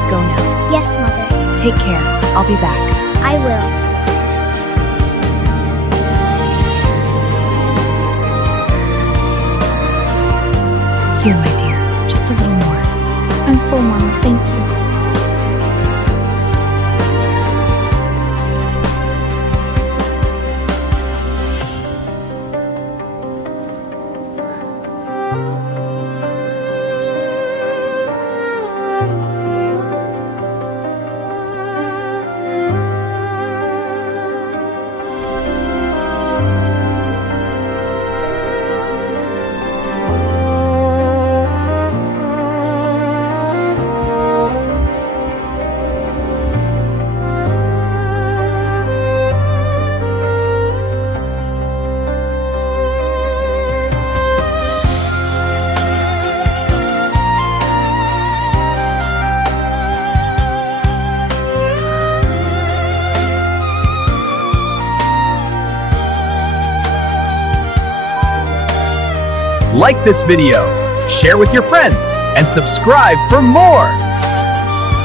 must go now. Yes, Mother. Take care. I'll be back. I will. Here, my dear. Just a little more. I'm full, Mama. Thank you. Like this video, share with your friends, and subscribe for more!